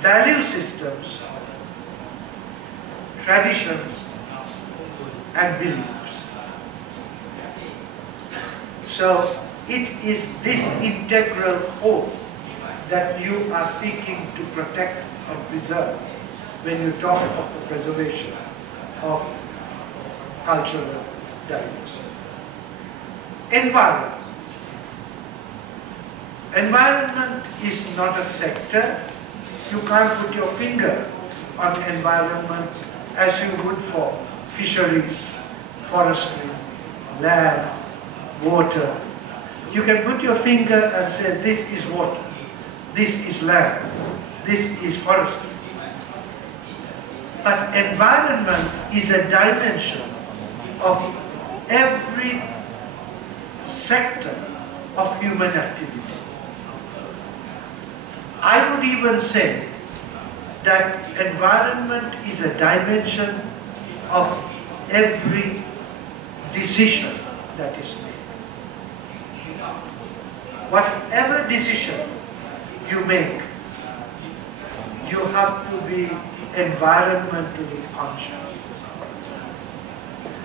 value systems, traditions, and beliefs. So it is this integral whole that you are seeking to protect and preserve when you talk of the preservation of cultural diversity. Environment. Environment is not a sector. You can't put your finger on environment as you would for fisheries, forestry, land, water. You can put your finger and say, this is water, this is land, this is forestry. But environment is a dimension of every sector of human activity. I would even say that environment is a dimension of every decision that is made. Whatever decision you make, you have to be environmentally conscious.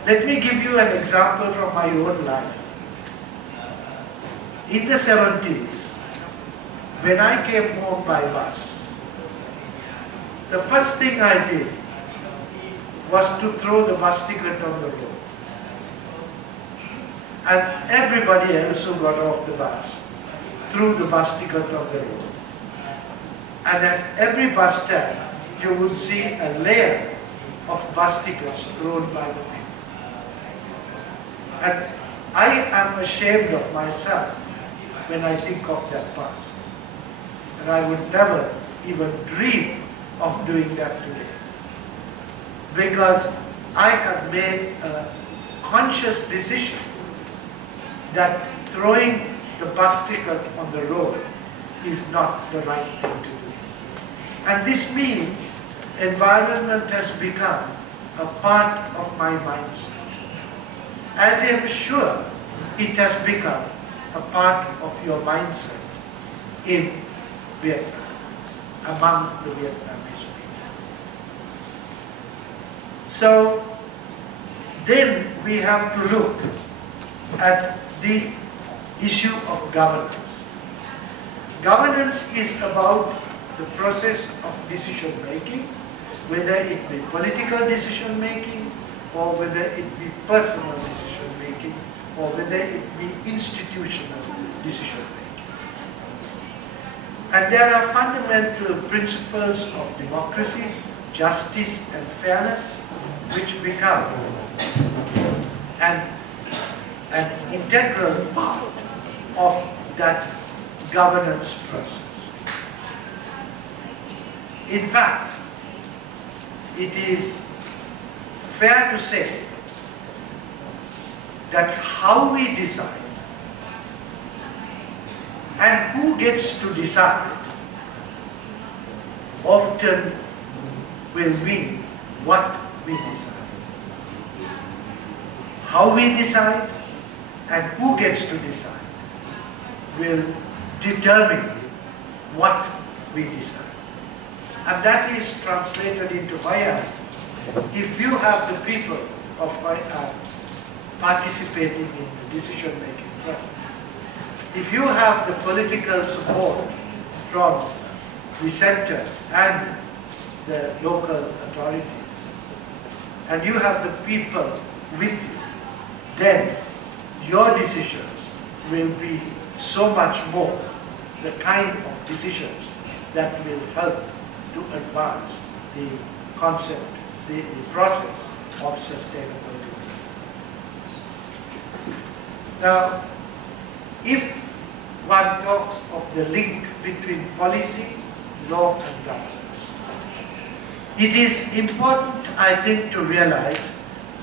Let me give you an example from my own life. In the 70s, when I came home by bus, the first thing I did was to throw the bus ticket on the road. And everybody else who got off the bus threw the bus ticket on the road. And at every bus stand, you would see a layer of bus tickets thrown by the people. And I am ashamed of myself when I think of that past. And I would never even dream of doing that today. Because I have made a conscious decision that throwing the bus ticket on the road is not the right thing to do. And this means environment has become a part of my mindset. As I am sure it has become a part of your mindset in Vietnam, among the Vietnamese people. So then we have to look at the issue of governance. Governance is about the process of decision making, whether it be political decision making, or whether it be personal decision making, or whether it be institutional decision making. And there are fundamental principles of democracy, justice, and fairness which become an integral part of that governance process. In fact, it is fair to say that how we decide and who gets to decide often will mean what we decide. How we decide and who gets to decide will determine what we decide. And that is translated into Maya. If you have the people of Maya participating in the decision-making process, if you have the political support from the center and the local authorities, and you have the people with you, then your decisions will be so much more the kind of decisions that will help to advance the concept, the process of sustainable development. Now, if one talks of the link between policy, law and governance, it is important, I think, to realize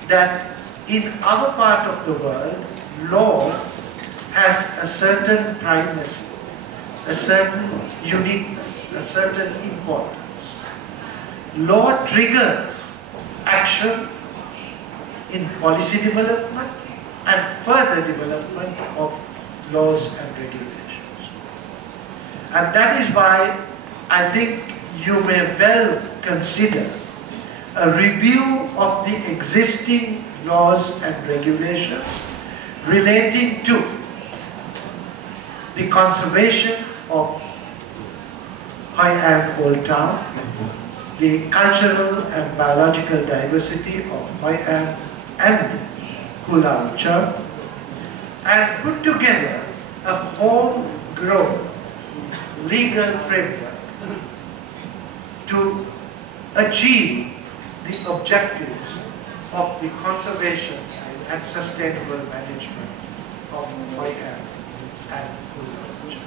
that in our part of the world, law has a certain primacy, a certain uniqueness, a certain importance. Law triggers action in policy development and further development of laws and regulations. And that is why I think you may well consider a review of the existing laws and regulations relating to the conservation of Hoi An Old Town, the cultural and biological diversity of Hoi An and Kula Church, and put together a homegrown legal framework to achieve the objectives of the conservation and sustainable management of Hoi An and Kula Church.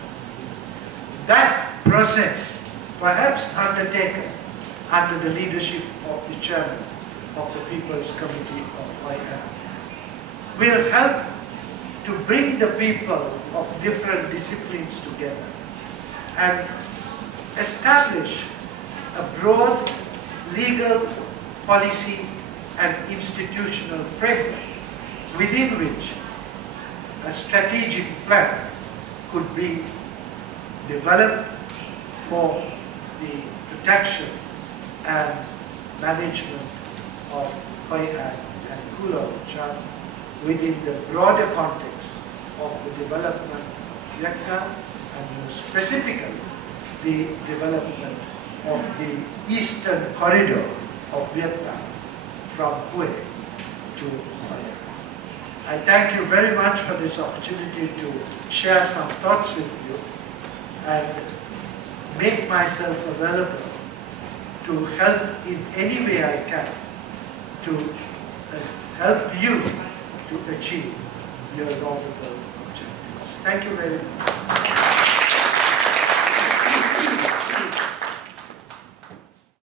That process, perhaps undertaken under the leadership of the chairman of the People's Committee of Hoi An, will help to bring the people of different disciplines together and establish a broad legal, policy and institutional framework within which a strategic plan could be developed for the protection and management of Hoi An and Kula Church within the broader context of the development of Vietnam, and more specifically the development of the eastern corridor of Vietnam from Hue to Hoi An. I thank you very much for this opportunity to share some thoughts with you and make myself available to help in any way I can to help you to achieve your laudable objectives. Thank you very much.